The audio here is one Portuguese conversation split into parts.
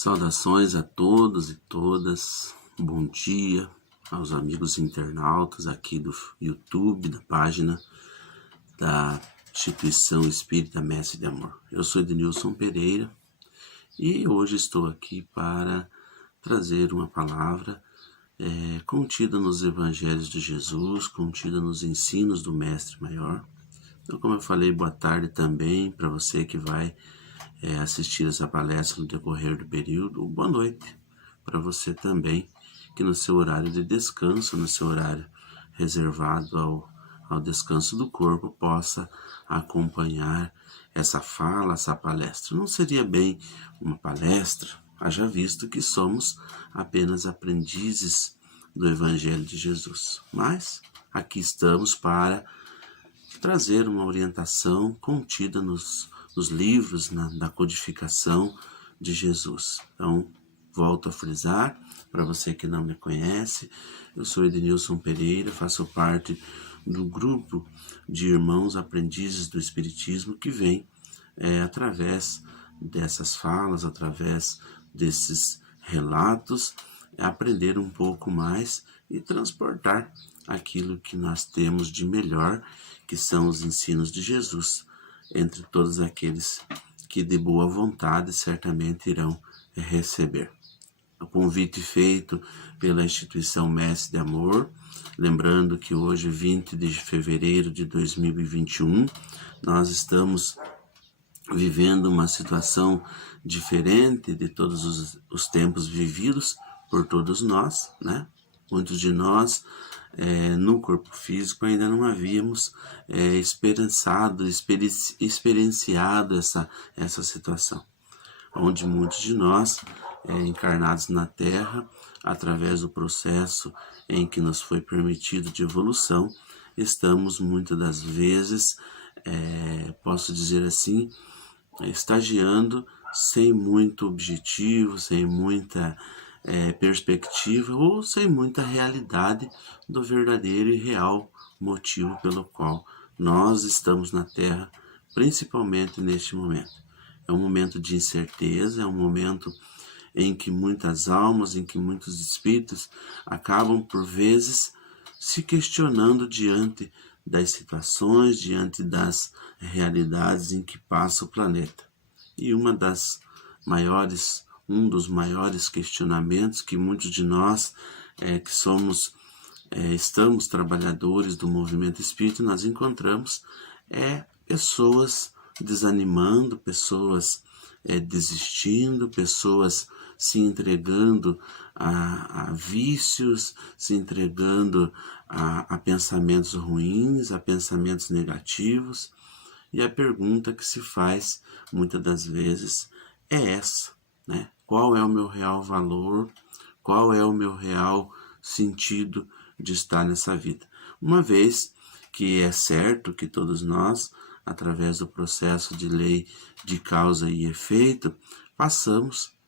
Saudações a todos e todas, bom dia aos amigos internautas aqui do YouTube, da página da Instituição Espírita Mestre de Amor. Eu sou Ednilson Pereira e hoje estou aqui para trazer uma palavra contida nos Evangelhos de Jesus, contida nos ensinos do Mestre Maior. Então, como eu falei, boa tarde também para você que vai assistir essa palestra no decorrer do período, ou boa noite para você também, que no seu horário de descanso, no seu horário reservado ao descanso do corpo, possa acompanhar essa fala, essa palestra. Não seria bem uma palestra, haja visto que somos apenas aprendizes do Evangelho de Jesus, mas aqui estamos para trazer uma orientação contida nos livros, na codificação de Jesus. Então, volto a frisar, para você que não me conhece, eu sou Ednilson Pereira, faço parte do grupo de irmãos aprendizes do Espiritismo que vem através dessas falas, através desses relatos, aprender um pouco mais e transportar aquilo que nós temos de melhor, que são os ensinos de Jesus, entre todos aqueles que de boa vontade certamente irão receber. O convite feito pela Instituição Mestre de Amor, lembrando que hoje, 20 de fevereiro de 2021, nós estamos vivendo uma situação diferente de todos os tempos vividos por todos nós, né? Muitos de nós, no corpo físico, ainda não havíamos experienciado essa situação, onde muitos de nós, encarnados na Terra, através do processo em que nos foi permitido de evolução, estamos muitas das vezes, posso dizer assim, estagiando sem muito objetivo, sem muita perspectiva ou sem muita realidade do verdadeiro e real motivo pelo qual nós estamos na Terra, principalmente neste momento. É um momento de incerteza, é um momento em que muitas almas, em que muitos espíritos acabam por vezes se questionando diante das situações, diante das realidades em que passa o planeta. E um dos maiores questionamentos que muitos de nós que estamos trabalhadores do movimento espírita, nós encontramos pessoas desanimando, pessoas desistindo, pessoas se entregando a vícios, se entregando a pensamentos ruins, a pensamentos negativos. E a pergunta que se faz muitas das vezes é essa, né? Qual é o meu real valor? Qual é o meu real sentido de estar nessa vida? Uma vez que é certo que todos nós, através do processo de lei de causa e efeito,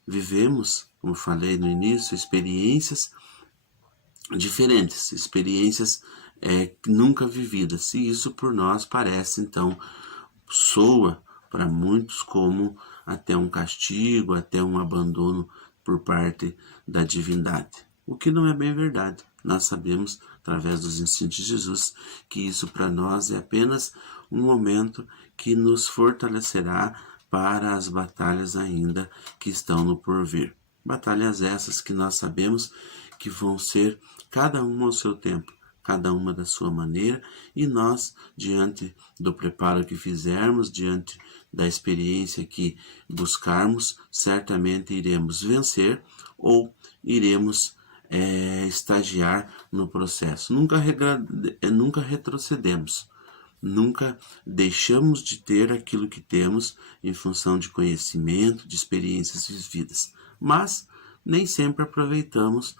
vivemos, como falei no início, experiências diferentes, experiências nunca vividas. E isso por nós parece, então, soa para muitos como até um castigo, até um abandono por parte da divindade. O que não é bem verdade. Nós sabemos, através dos ensinos de Jesus, que isso para nós é apenas um momento que nos fortalecerá para as batalhas ainda que estão no porvir. Batalhas essas que nós sabemos que vão ser cada uma ao seu tempo, cada uma da sua maneira, e nós, diante do preparo que fizermos, diante da experiência que buscarmos, certamente iremos vencer ou iremos estagiar no processo. Nunca retrocedemos, nunca deixamos de ter aquilo que temos em função de conhecimento, de experiências vividas, mas nem sempre aproveitamos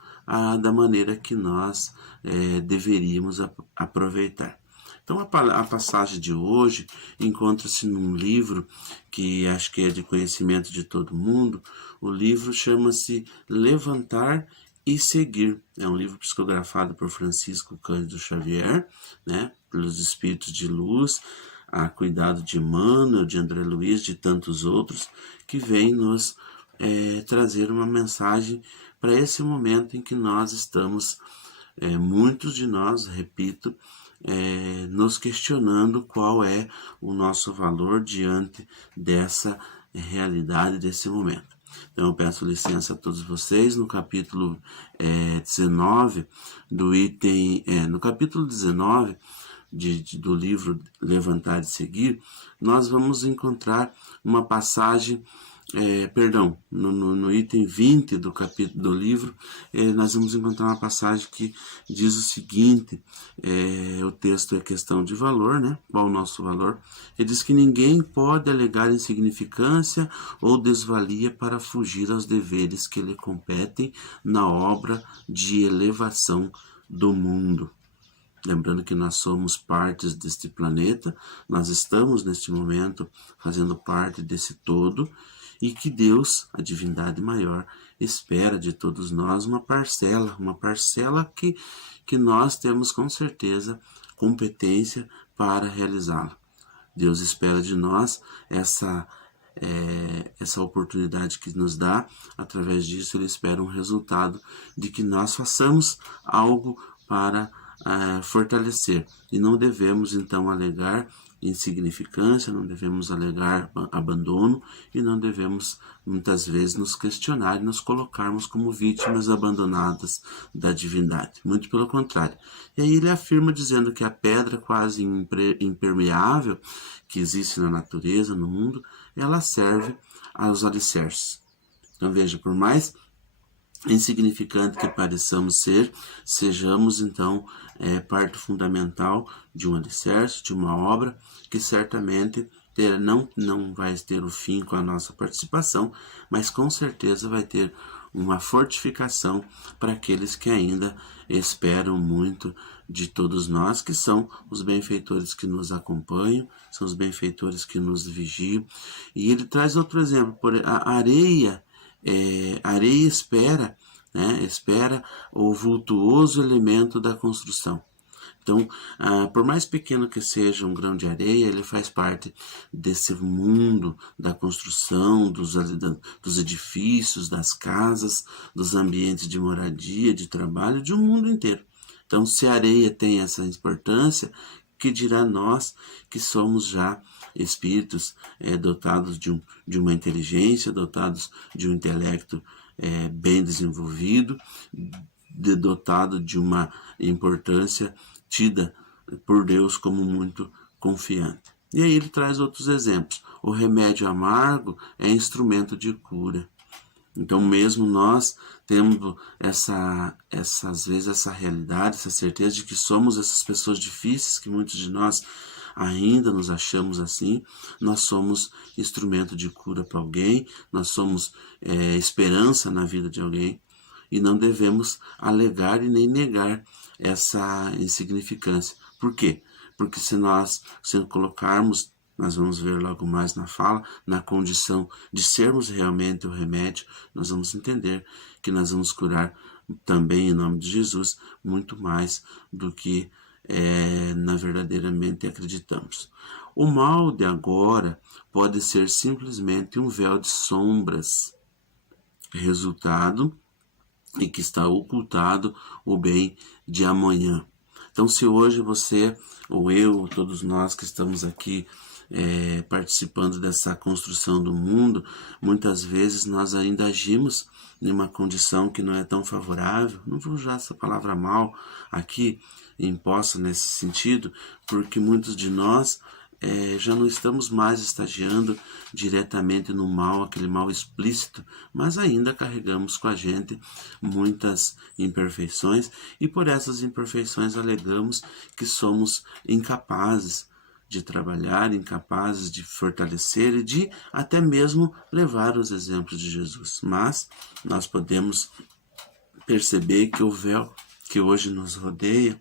da maneira que nós deveríamos aproveitar. Então a passagem de hoje encontra-se num livro que acho que é de conhecimento de todo mundo. O livro chama-se Levantar e Seguir. É um livro psicografado por Francisco Cândido Xavier, né, pelos espíritos de luz, a cuidado de Emmanuel, de André Luiz, de tantos outros, que vêm nos trazer uma mensagem para esse momento em que nós estamos, muitos de nós, repito, nos questionando qual é o nosso valor diante dessa realidade, desse momento. Então eu peço licença a todos vocês no capítulo 19 do item, no capítulo 19 do livro Levantar e Seguir, nós vamos encontrar uma passagem, no item 20 do capítulo do livro, nós vamos encontrar uma passagem que diz o seguinte, o texto é questão de valor, né? Qual o nosso valor? Ele diz que ninguém pode alegar insignificância ou desvalia para fugir aos deveres que lhe competem na obra de elevação do mundo. Lembrando que nós somos partes deste planeta, nós estamos neste momento fazendo parte desse todo, e que Deus, a divindade maior, espera de todos nós uma parcela que nós temos com certeza competência para realizá-la. Deus espera de nós essa oportunidade que nos dá. Através disso Ele espera um resultado de que nós façamos algo para fortalecer, e não devemos então alegar insignificância, não devemos alegar abandono, e não devemos muitas vezes nos questionar e nos colocarmos como vítimas abandonadas da divindade, muito pelo contrário. E aí ele afirma dizendo que a pedra quase impermeável que existe na natureza, no mundo, ela serve aos alicerces. Então veja, por mais insignificante que pareçamos ser, sejamos então parte fundamental de um alicerce, de uma obra que certamente não vai ter o fim com a nossa participação, mas com certeza vai ter uma fortificação para aqueles que ainda esperam muito de todos nós, que são os benfeitores que nos acompanham, são os benfeitores que nos vigiam. E ele traz outro exemplo, a areia espera, né? Espera o vultuoso elemento da construção. Então, por mais pequeno que seja um grão de areia, ele faz parte desse mundo da construção, dos edifícios, das casas, dos ambientes de moradia, de trabalho, de um mundo inteiro. Então, se a areia tem essa importância, que dirá nós que somos já espíritos dotados de uma inteligência, dotados de um intelecto bem desenvolvido, dotado de uma importância tida por Deus como muito confiante. E aí ele traz outros exemplos. O remédio amargo é instrumento de cura. Então, mesmo nós temos às vezes essa realidade, essa certeza de que somos essas pessoas difíceis, que muitos de nós ainda nos achamos assim, nós somos instrumento de cura para alguém, nós somos esperança na vida de alguém, e não devemos alegar e nem negar essa insignificância. Por quê? Porque se colocarmos, nós vamos ver logo mais na fala, na condição de sermos realmente o remédio, nós vamos entender que nós vamos curar também, em nome de Jesus, muito mais do que verdadeiramente acreditamos. O mal de agora pode ser simplesmente um véu de sombras, resultado e que está ocultado o bem de amanhã. Então, se hoje você, ou eu, ou todos nós que estamos aqui participando dessa construção do mundo, muitas vezes nós ainda agimos em uma condição que não é tão favorável. Não vou usar essa palavra mal aqui imposta nesse sentido, porque muitos de nós já não estamos mais estagiando diretamente no mal, aquele mal explícito, mas ainda carregamos com a gente muitas imperfeições, e por essas imperfeições alegamos que somos incapazes de trabalhar, incapazes de fortalecer e de até mesmo levar os exemplos de Jesus. Mas nós podemos perceber que o véu que hoje nos rodeia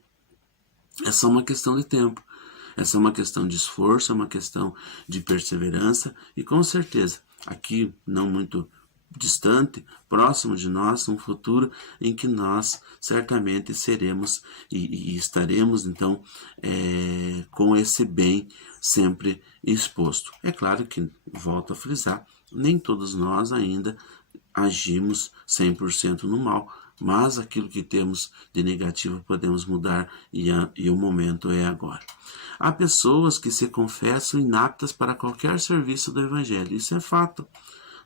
é só uma questão de tempo. Essa é uma questão de esforço, é uma questão de perseverança, e com certeza, aqui não muito distante, próximo de nós, um futuro em que nós certamente seremos e estaremos então com esse bem sempre exposto. É claro que, volto a frisar, nem todos nós ainda agimos 100% no mal, mas aquilo que temos de negativo podemos mudar e o momento é agora. Há pessoas que se confessam inaptas para qualquer serviço do Evangelho, isso é fato.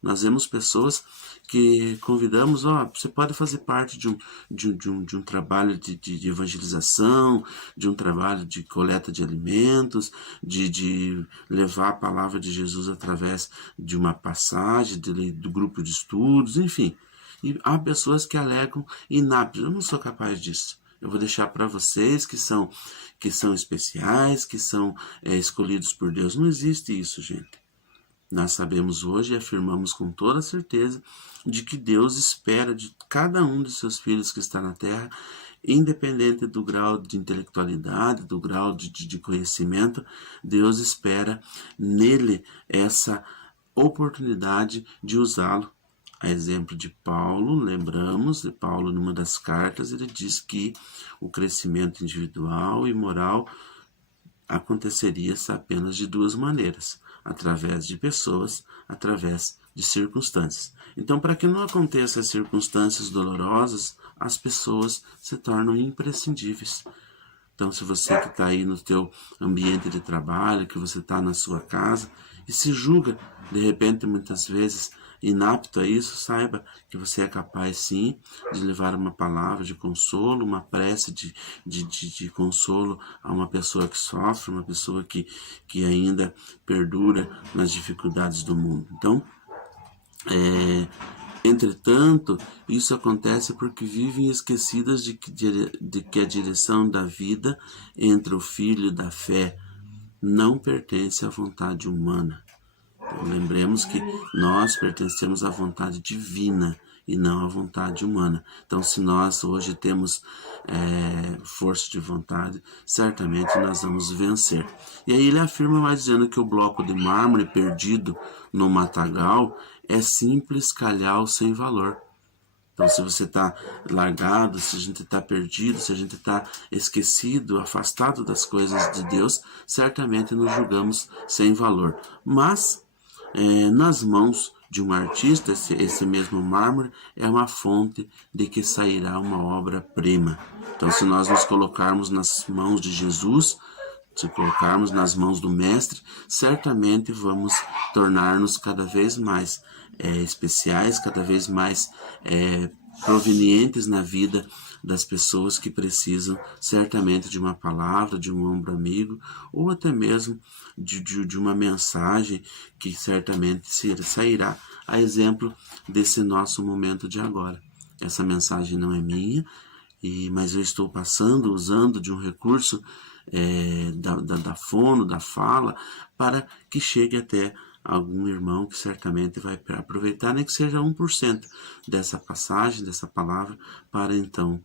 Nós vemos pessoas que convidamos, você pode fazer parte de um trabalho de evangelização, de um trabalho de coleta de alimentos, de levar a palavra de Jesus através de uma passagem, do grupo de estudos, enfim. E há pessoas que alegam inaptos, eu não sou capaz disso. Eu vou deixar para vocês que são especiais, que são escolhidos por Deus. Não existe isso, gente. Nós sabemos hoje e afirmamos com toda certeza de que Deus espera de cada um de seus filhos que está na terra, independente do grau de intelectualidade, do grau de conhecimento, Deus espera nele essa oportunidade de usá-lo. A exemplo de Paulo, lembramos de Paulo numa das cartas, ele diz que o crescimento individual e moral aconteceria apenas de duas maneiras: através de pessoas, através de circunstâncias. Então, para que não aconteçam as circunstâncias dolorosas, as pessoas se tornam imprescindíveis. Então, se você que está aí no teu ambiente de trabalho, que você está na sua casa e se julga, de repente, muitas vezes, inapto a isso, saiba que você é capaz, sim, de levar uma palavra de consolo, uma prece de consolo a uma pessoa que sofre, uma pessoa que ainda perdura nas dificuldades do mundo. Então, entretanto, isso acontece porque vivem esquecidas de que a direção da vida entre o filho da fé não pertence à vontade humana. Então, lembremos que nós pertencemos à vontade divina e não à vontade humana. Então, se nós hoje temos força de vontade, certamente nós vamos vencer. E aí ele afirma mais dizendo que o bloco de mármore perdido no matagal é simples calhau sem valor. Então, se você está largado, se a gente está perdido, se a gente está esquecido, afastado das coisas de Deus, certamente nos julgamos sem valor. Mas, nas mãos de um artista, esse mesmo mármore é uma fonte de que sairá uma obra-prima. Então, se nós nos colocarmos nas mãos de Jesus, se colocarmos nas mãos do Mestre, certamente vamos tornar-nos cada vez mais especiais, cada vez mais provenientes na vida das pessoas que precisam certamente de uma palavra, de um ombro amigo, ou até mesmo de uma mensagem que certamente sairá a exemplo desse nosso momento de agora. Essa mensagem não é minha, mas eu estou usando de um recurso da fono, da fala, para que chegue até algum irmão que certamente vai aproveitar, nem que seja 1% dessa passagem, dessa palavra, para então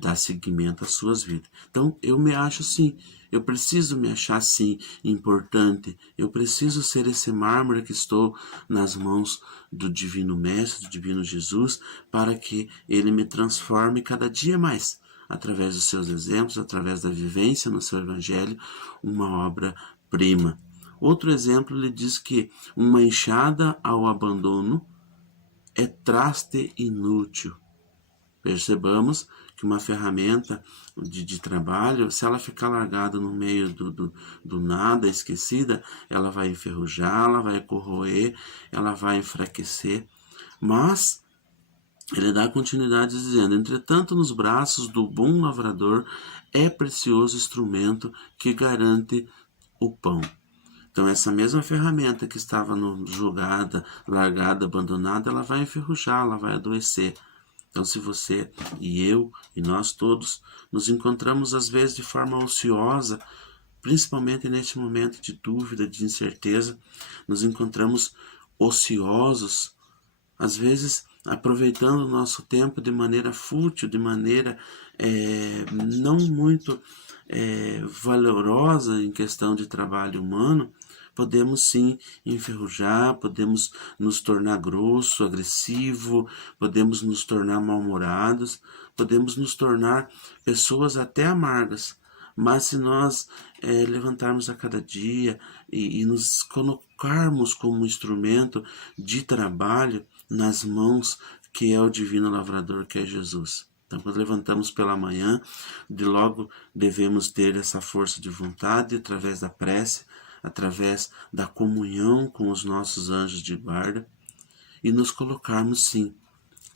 dar seguimento às suas vidas. Então, eu me acho sim, eu preciso me achar sim importante, eu preciso ser esse mármore que estou nas mãos do Divino Mestre, do Divino Jesus, para que ele me transforme cada dia mais, através dos seus exemplos, através da vivência no seu Evangelho, uma obra-prima. Outro exemplo, ele diz que uma enxada ao abandono é traste inútil. Percebamos que uma ferramenta de trabalho, se ela ficar largada no meio do nada, esquecida, ela vai enferrujar, ela vai corroer, ela vai enfraquecer. Mas ele dá continuidade dizendo: entretanto, nos braços do bom lavrador é precioso instrumento que garante o pão. Então, essa mesma ferramenta que estava jogada, largada, abandonada, ela vai enferrujar, ela vai adoecer. Então, se você e eu e nós todos nos encontramos às vezes de forma ociosa, principalmente neste momento de dúvida, de incerteza, nos encontramos ociosos, às vezes aproveitando o nosso tempo de maneira fútil, de maneira não muito valorosa em questão de trabalho humano, podemos sim enferrujar, podemos nos tornar grosso, agressivo, podemos nos tornar mal-humorados, podemos nos tornar pessoas até amargas. Mas se nós levantarmos a cada dia e nos colocarmos como instrumento de trabalho, nas mãos que é o divino lavrador, que é Jesus. Então, quando levantamos pela manhã, de logo devemos ter essa força de vontade através da prece, através da comunhão com os nossos anjos de guarda, e nos colocarmos, sim,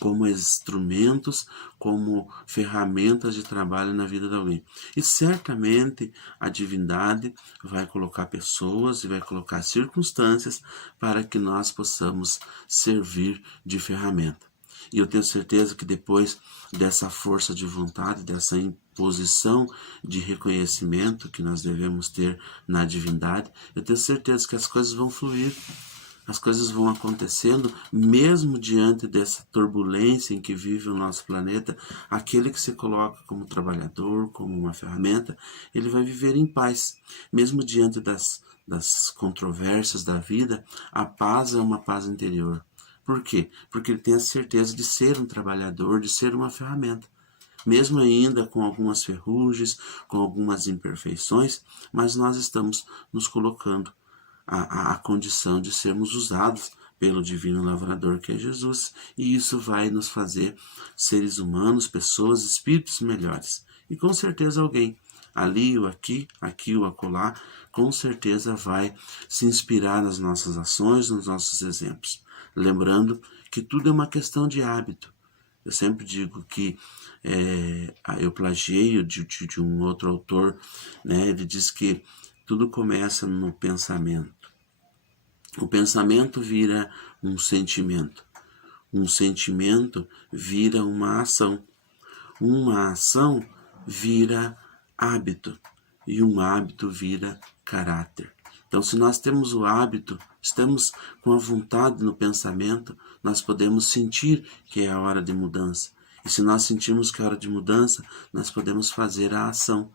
como instrumentos, como ferramentas de trabalho na vida de alguém. E certamente a divindade vai colocar pessoas e vai colocar circunstâncias para que nós possamos servir de ferramenta. E eu tenho certeza que depois dessa força de vontade, dessa imposição de reconhecimento que nós devemos ter na divindade, eu tenho certeza que as coisas vão fluir. As coisas vão acontecendo, mesmo diante dessa turbulência em que vive o nosso planeta. Aquele que se coloca como trabalhador, como uma ferramenta, ele vai viver em paz. Mesmo diante das controvérsias da vida, a paz é uma paz interior. Por quê? Porque ele tem a certeza de ser um trabalhador, de ser uma ferramenta. Mesmo ainda com algumas ferrugens, com algumas imperfeições, mas nós estamos nos colocando a condição de sermos usados pelo divino lavrador, que é Jesus, e isso vai nos fazer seres humanos, pessoas, espíritos melhores. E com certeza alguém, ali ou aqui ou acolá, com certeza vai se inspirar nas nossas ações, nos nossos exemplos. Lembrando que tudo é uma questão de hábito. Eu sempre digo que eu plagiei de um outro autor, né? Ele diz que tudo começa no pensamento. O pensamento vira um sentimento vira uma ação vira hábito, e um hábito vira caráter. Então, se nós temos o hábito, estamos com a vontade no pensamento, nós podemos sentir que é a hora de mudança. E se nós sentimos que é a hora de mudança, nós podemos fazer a ação,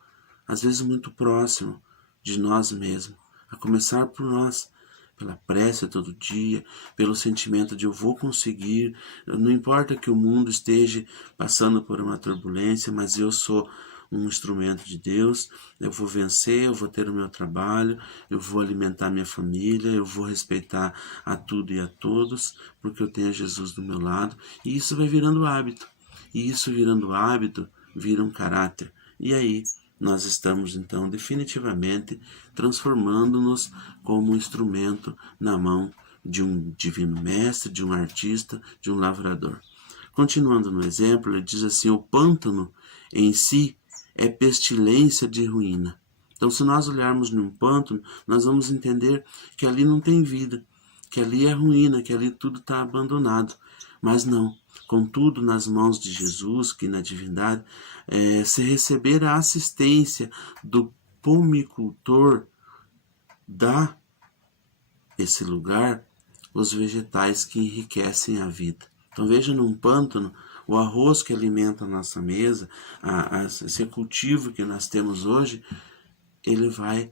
às vezes muito próximo de nós mesmos, a começar por nós, pela prece todo dia, pelo sentimento de eu vou conseguir, não importa que o mundo esteja passando por uma turbulência, mas eu sou um instrumento de Deus, eu vou vencer, eu vou ter o meu trabalho, eu vou alimentar minha família, eu vou respeitar a tudo e a todos, porque eu tenho Jesus do meu lado, e isso vai virando hábito, e isso virando hábito, vira um caráter, e aí nós estamos então definitivamente transformando-nos como um instrumento na mão de um divino mestre, de um artista, de um lavrador. Continuando no exemplo, ele diz assim: o pântano em si é pestilência de ruína. Então, se nós olharmos num pântano, nós vamos entender que ali não tem vida, que ali é ruína, que ali tudo está abandonado. Mas não, contudo, nas mãos de Jesus, que na divindade, se receber a assistência do pomicultor, dá esse lugar os vegetais que enriquecem a vida. Então veja, num pântano, o arroz que alimenta a nossa mesa, esse cultivo que nós temos hoje, ele vai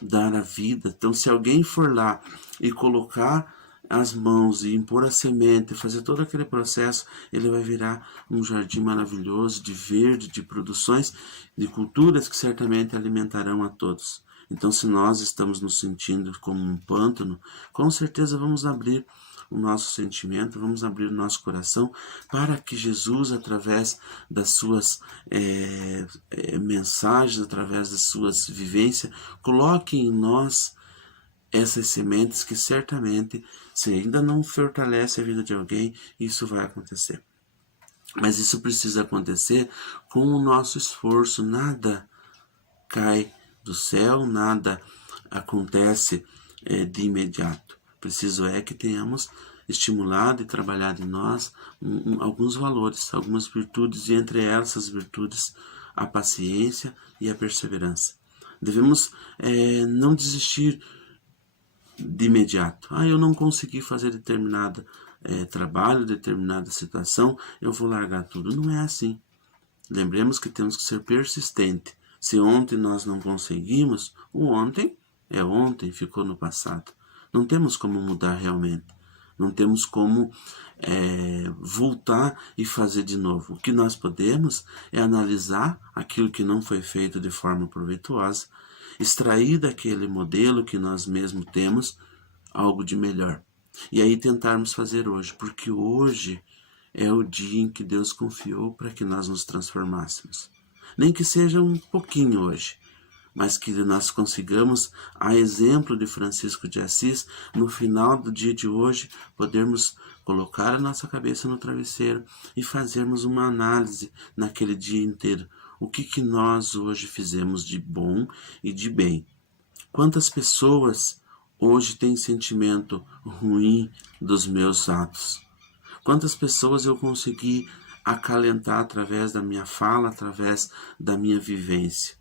dar a vida. Então, se alguém for lá e colocar as mãos e impor a semente, fazer todo aquele processo, ele vai virar um jardim maravilhoso de verde, de produções, de culturas que certamente alimentarão a todos. Então, se nós estamos nos sentindo como um pântano, com certeza vamos abrir o nosso sentimento, vamos abrir o nosso coração para que Jesus, através das suas mensagens, através das suas vivências, coloque em nós essas sementes que certamente, se ainda não fortalece a vida de alguém, isso vai acontecer. Mas isso precisa acontecer com o nosso esforço. Nada cai do céu, nada acontece de imediato. Preciso é que tenhamos estimulado e trabalhado em nós alguns valores, algumas virtudes, e entre essas virtudes a paciência e a perseverança. Devemos não desistir de imediato. Eu não consegui fazer determinado trabalho, determinada situação, eu vou largar tudo. Não é assim. Lembremos que temos que ser persistente. Se ontem nós não conseguimos, o ontem é ontem, ficou no passado. Não temos como mudar realmente. Não temos como voltar e fazer de novo. O que nós podemos é analisar aquilo que não foi feito de forma proveituosa, extrair daquele modelo que nós mesmos temos algo de melhor. E aí tentarmos fazer hoje, porque hoje é o dia em que Deus confiou para que nós nos transformássemos. Nem que seja um pouquinho hoje, mas que nós consigamos, a exemplo de Francisco de Assis, no final do dia de hoje, podermos colocar a nossa cabeça no travesseiro e fazermos uma análise naquele dia inteiro. O que nós hoje fizemos de bom e de bem? Quantas pessoas hoje têm sentimento ruim dos meus atos? Quantas pessoas eu consegui acalentar através da minha fala, através da minha vivência?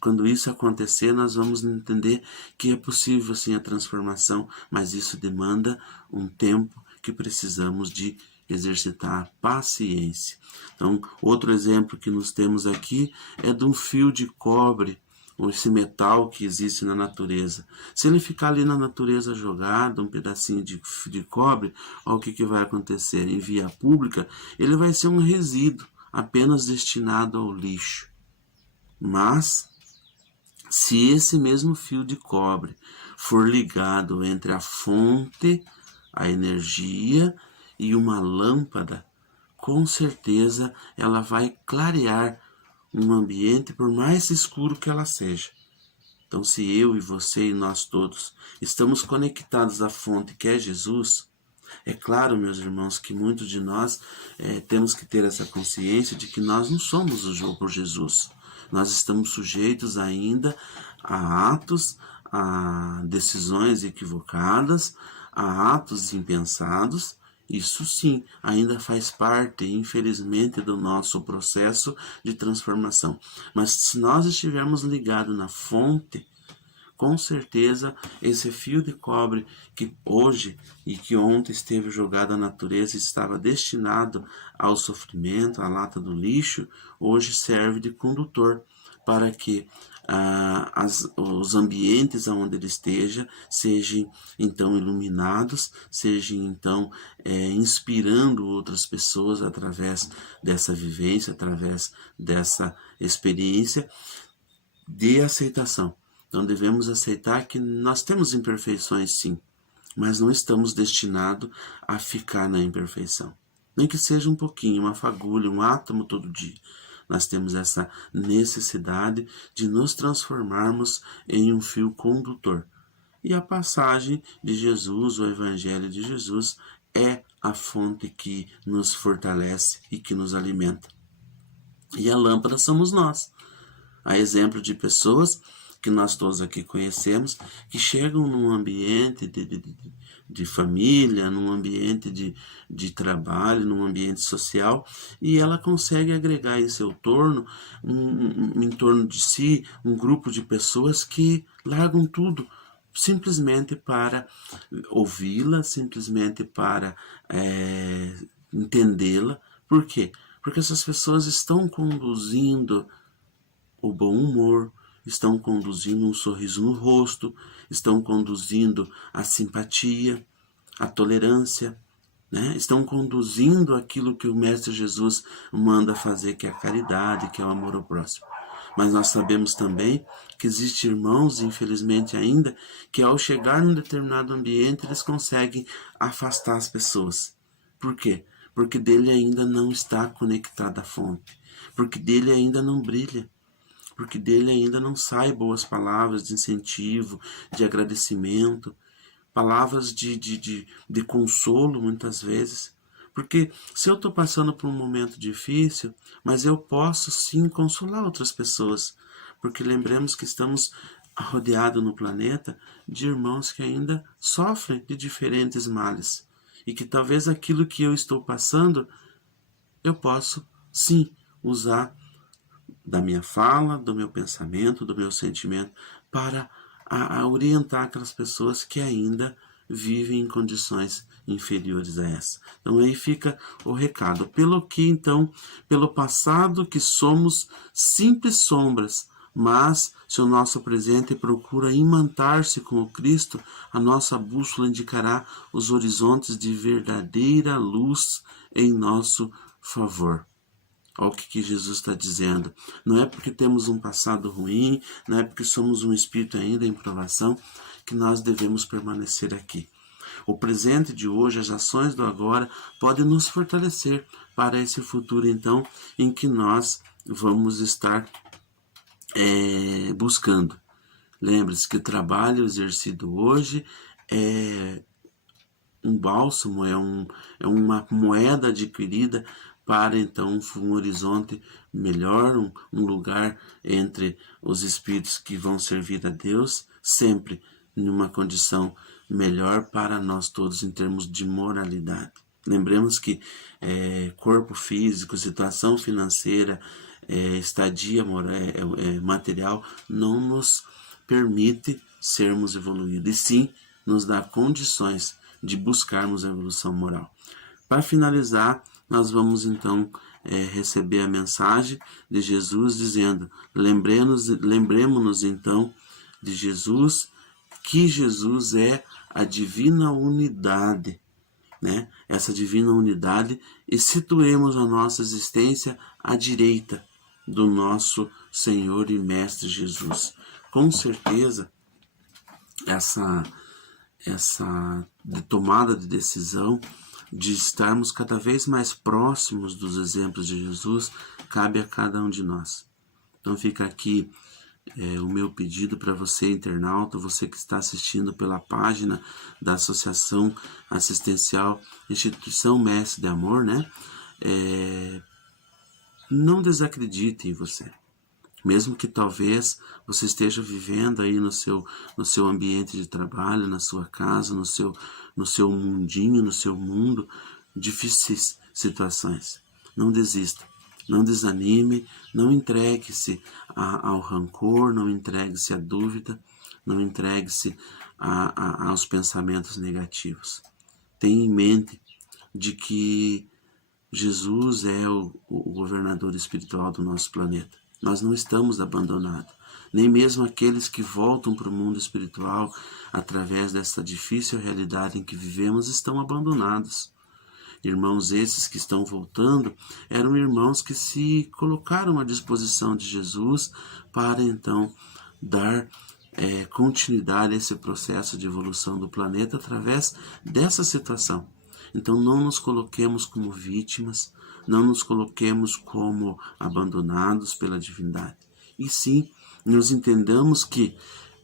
Quando isso acontecer, nós vamos entender que é possível sim a transformação, mas isso demanda um tempo que precisamos de exercitar paciência. Então, outro exemplo que nós temos aqui é de um fio de cobre, ou esse metal que existe na natureza. Se ele ficar ali na natureza jogado, um pedacinho de cobre, olha o que vai acontecer. Em via pública, ele vai ser um resíduo, apenas destinado ao lixo. Mas, se esse mesmo fio de cobre for ligado entre a fonte, a energia e uma lâmpada, com certeza ela vai clarear um ambiente por mais escuro que ela seja. Então, se eu e você e nós todos estamos conectados à fonte que é Jesus, é claro, meus irmãos, que muitos de nós temos que ter essa consciência de que nós não somos o jogo por Jesus. Nós estamos sujeitos ainda a atos, a decisões equivocadas, a atos impensados. Isso sim, ainda faz parte, infelizmente, do nosso processo de transformação. Mas se nós estivermos ligados na fonte, com certeza esse fio de cobre que hoje e que ontem esteve jogado à natureza e estava destinado ao sofrimento, à lata do lixo, hoje serve de condutor para que os ambientes onde ele esteja sejam então iluminados, sejam então inspirando outras pessoas através dessa vivência, através dessa experiência de aceitação. Então devemos aceitar que nós temos imperfeições sim, mas não estamos destinados a ficar na imperfeição. Nem que seja um pouquinho, uma fagulha, um átomo todo dia. Nós temos essa necessidade de nos transformarmos em um fio condutor. E a passagem de Jesus, o Evangelho de Jesus, é a fonte que nos fortalece e que nos alimenta. E a lâmpada somos nós. A exemplo de pessoas que nós todos aqui conhecemos, que chegam num ambiente de família, num ambiente de trabalho, num ambiente social, e ela consegue agregar em seu torno, em torno de si, um grupo de pessoas que largam tudo, simplesmente para ouvi-la, simplesmente para entendê-la. Por quê? Porque essas pessoas estão conduzindo o bom humor, estão conduzindo um sorriso no rosto, estão conduzindo a simpatia, a tolerância, né? Estão conduzindo aquilo que o Mestre Jesus manda fazer, que é a caridade, que é o amor ao próximo. Mas nós sabemos também que existem irmãos, infelizmente ainda, que ao chegar num determinado ambiente, eles conseguem afastar as pessoas. Por quê? Porque dele ainda não está conectado à fonte, porque dele ainda não brilha, porque dele ainda não saem boas palavras de incentivo, de agradecimento, palavras de consolo muitas vezes. Porque se eu estou passando por um momento difícil, mas eu posso sim consolar outras pessoas, porque lembremos que estamos rodeados no planeta de irmãos que ainda sofrem de diferentes males, e que talvez aquilo que eu estou passando, eu posso sim usar da minha fala, do meu pensamento, do meu sentimento, para orientar aquelas pessoas que ainda vivem em condições inferiores a essa. Então aí fica o recado. Pelo que então, pelo passado que somos simples sombras, mas se o nosso presente procura imantar-se com o Cristo, a nossa bússola indicará os horizontes de verdadeira luz em nosso favor. Olha o que Jesus está dizendo. Não é porque temos um passado ruim, não é porque somos um espírito ainda em provação, que nós devemos permanecer aqui. O presente de hoje, as ações do agora, podem nos fortalecer para esse futuro, então, em que nós vamos estar buscando. Lembre-se que o trabalho exercido hoje é um bálsamo, é uma moeda adquirida para então um horizonte melhor, um lugar entre os espíritos que vão servir a Deus, sempre numa condição melhor para nós todos em termos de moralidade. Lembremos que corpo físico, situação financeira, estadia material não nos permite sermos evoluídos, e sim nos dá condições de buscarmos a evolução moral. Para finalizar, nós vamos então receber a mensagem de Jesus dizendo: lembremos-nos então de Jesus, que Jesus é a divina unidade, né? Essa divina unidade, e situemos a nossa existência à direita do nosso Senhor e Mestre Jesus. Com certeza, essa tomada de decisão de estarmos cada vez mais próximos dos exemplos de Jesus cabe a cada um de nós. Então fica aqui o meu pedido para você, internauta, você que está assistindo pela página da Associação Assistencial Instituição Mestre de Amor, né? Não desacredite em você. Mesmo que talvez você esteja vivendo aí no seu ambiente de trabalho, na sua casa, no seu mundinho, no seu mundo, difíceis situações. Não desista, não desanime, não entregue-se ao rancor, não entregue-se à dúvida, não entregue-se aos pensamentos negativos. Tenha em mente de que Jesus é o governador espiritual do nosso planeta. Nós não estamos abandonados, nem mesmo aqueles que voltam para o mundo espiritual através dessa difícil realidade em que vivemos estão abandonados. Irmãos esses que estão voltando eram irmãos que se colocaram à disposição de Jesus para então dar continuidade a esse processo de evolução do planeta através dessa situação. Então não nos coloquemos como vítimas, não nos coloquemos como abandonados pela divindade. E sim, nos entendamos que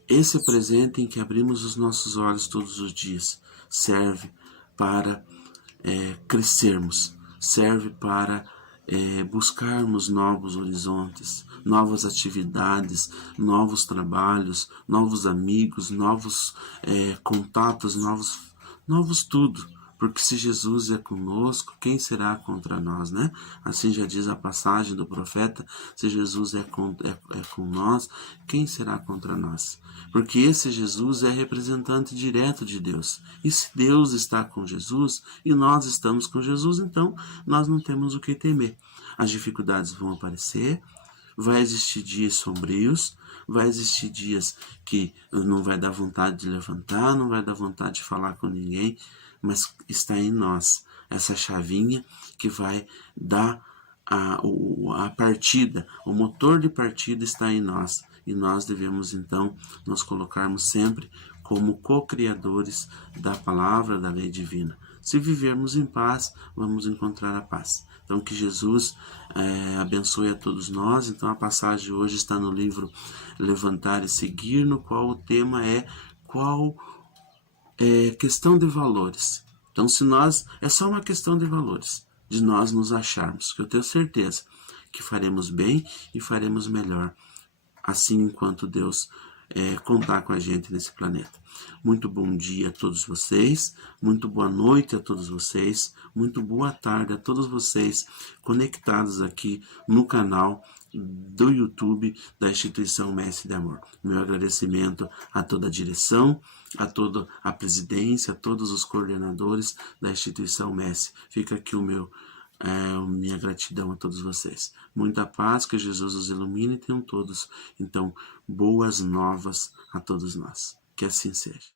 esse presente em que abrimos os nossos olhos todos os dias serve para crescermos, serve para buscarmos novos horizontes, novas atividades, novos trabalhos, novos amigos, novos contatos, novos tudo. Porque se Jesus é conosco, quem será contra nós, né? Assim já diz a passagem do profeta: se Jesus é com nós, quem será contra nós? Porque esse Jesus é representante direto de Deus. E se Deus está com Jesus e nós estamos com Jesus, então nós não temos o que temer. As dificuldades vão aparecer, vai existir dias sombrios, vai existir dias que não vai dar vontade de levantar, não vai dar vontade de falar com ninguém, mas está em nós essa chavinha que vai dar a partida, o motor de partida está em nós, e nós devemos então nos colocarmos sempre como co-criadores da palavra, da lei divina. Se vivermos em paz, vamos encontrar a paz. Então que Jesus abençoe a todos nós. Então a passagem hoje está no livro Levantar e Seguir, no qual o tema é questão de valores. Então é só uma questão de valores, de nós nos acharmos, que eu tenho certeza que faremos bem e faremos melhor, assim enquanto Deus contar com a gente nesse planeta. Muito bom dia a todos vocês, muito boa noite a todos vocês, muito boa tarde a todos vocês conectados aqui no canal do YouTube da Instituição Mestre de Amor. Meu agradecimento a toda a direção, a toda a presidência, a todos os coordenadores da Instituição Mestre. Fica aqui minha gratidão a todos vocês. Muita paz, que Jesus os ilumine e tenham todos, então, boas novas a todos nós. Que assim seja.